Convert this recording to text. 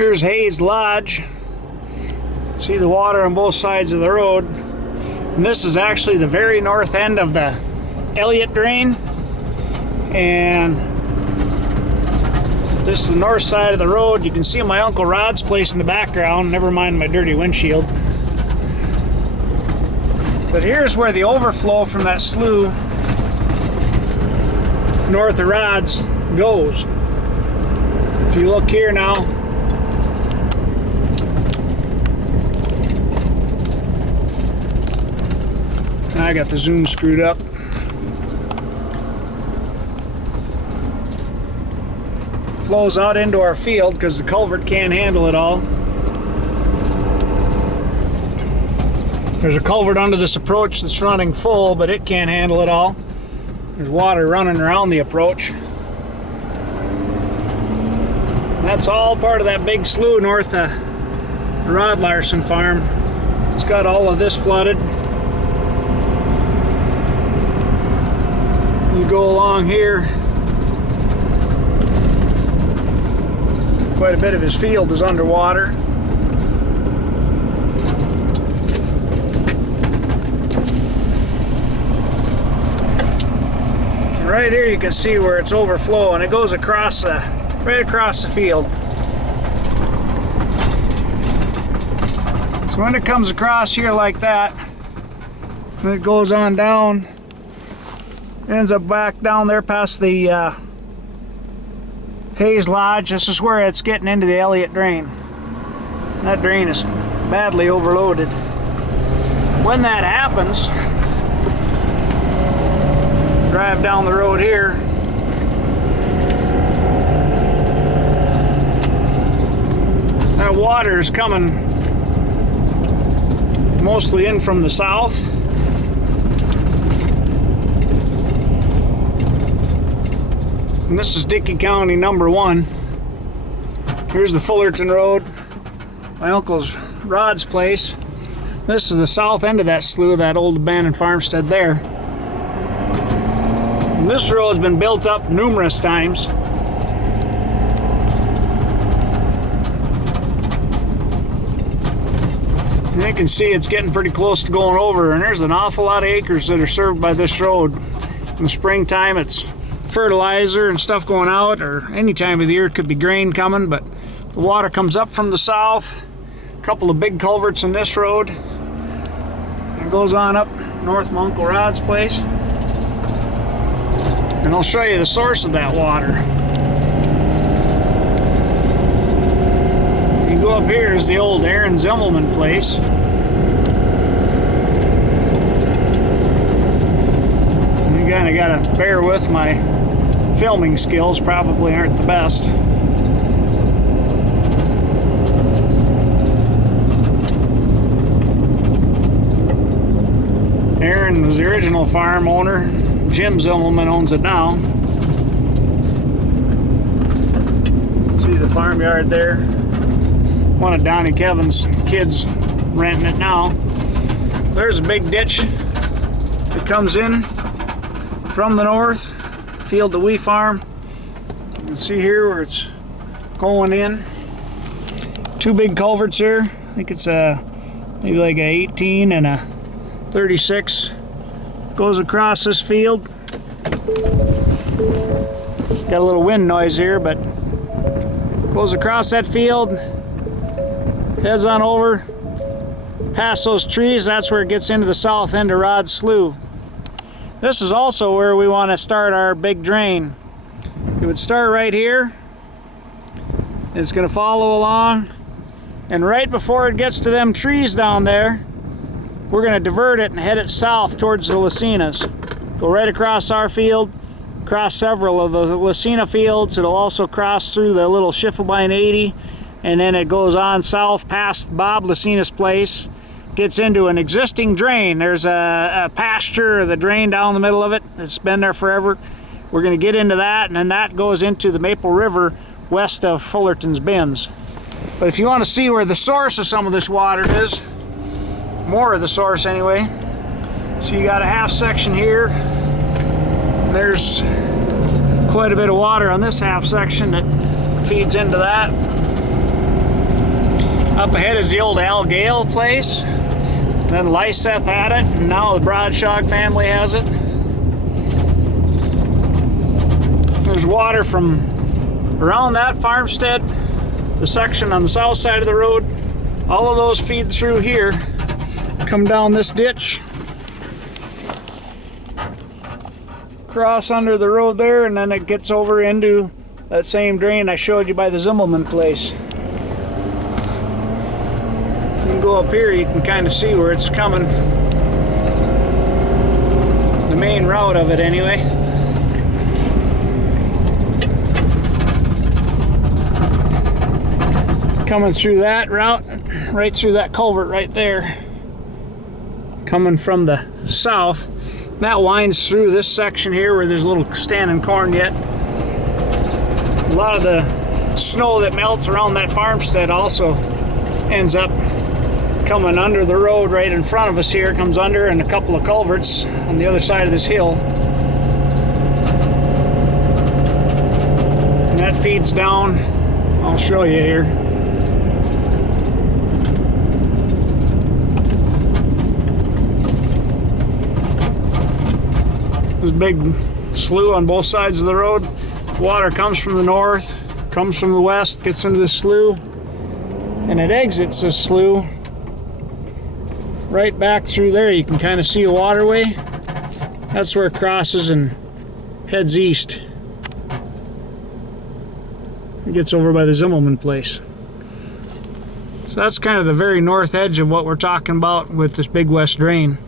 Here's Hayes Lodge. See the water on both sides of the road. And this is actually the very north end of the Elliott Drain. And this is the north side of the road. You can see my Uncle Rod's place in the background, never mind my dirty windshield. But here's where the overflow from that slough north of Rod's goes. If you look here now, I got the zoom screwed up. Flows out into our field because the culvert can't handle it all. There's a culvert under this approach that's running full, but it can't handle it all. There's water running around the approach. That's all part of that big slough north of the Rod Larson farm. It's got all of this flooded. You go along here, quite a bit of his field is underwater. Right here you can see where it's overflowing. It goes across right across the field. So when it comes across here like that, and it goes on down, it ends up back down there past the Hayes Lodge. This is where it's getting into the Elliott Drain. That drain is badly overloaded. When that happens, drive down the road here, that water is coming mostly in from the south. And this is Dickey County #1. Here's the Fullerton Road, my uncle's Rod's place. This is the south end of that slough, that old abandoned farmstead there. And this road's been built up numerous times. And you can see it's getting pretty close to going over, and there's an awful lot of acres that are served by this road. In the springtime it's fertilizer and stuff going out, or any time of the year it could be grain coming, but the water comes up from the south. A couple of big culverts in this road, and it goes on up north of my Uncle Rod's place. And I'll show you the source of that water. You go up here is the old Aaron Zimmelman place. You kinda gotta bear with my filming skills, probably aren't the best. Aaron was the original farm owner. Jim Zimmelman owns it now. See the farmyard there? One of Donnie Kevin's kids renting it now. There's a big ditch that comes in from the north, field that we farm. You can see here where it's going in. Two big culverts here. I think it's maybe like a 18 and a 36. Goes across this field. Got a little wind noise here, but goes across that field, heads on over, past those trees. That's where it gets into the south end of Rod Slough. This is also where we want to start our big drain. It would start right here. It's going to follow along, and right before it gets to them trees down there, we're going to divert it and head it south towards the Lacinas. Go right across our field, cross several of the Lacina fields. It'll also cross through the little Schiffelbein 80, and then it goes on south past Bob Lacina's place, gets into an existing drain. There's a pasture, the drain down the middle of it. It's been there forever. We're going to get into that, and then that goes into the Maple River west of Fullerton's Bends. But if you want to see where the source of some of this water is, more of the source anyway. So you got a half section here. There's quite a bit of water on this half section that feeds into that. Up ahead is the old Al Gale place. Then Lyseth had it, and now the Bradshaw family has it. There's water from around that farmstead, the section on the south side of the road. All of those feed through here, come down this ditch, cross under the road there, and then it gets over into that same drain I showed you by the Zimmelman place. You can go up here, you can kind of see where it's coming. The main route of it anyway. Coming through that route, right through that culvert right there. Coming from the south. That winds through this section here where there's a little standing corn yet. A lot of the snow that melts around that farmstead also ends up coming under the road right in front of us here. Comes under, and a couple of culverts on the other side of this hill. And that feeds down. I'll show you here. There's a big slough on both sides of the road. Water comes from the north, comes from the west, gets into the slough, and it exits this slough right back through there. You can kind of see a waterway. That's where it crosses and heads east. It gets over by the Zimmelman place. So that's kind of the very north edge of what we're talking about with this Big West Drain.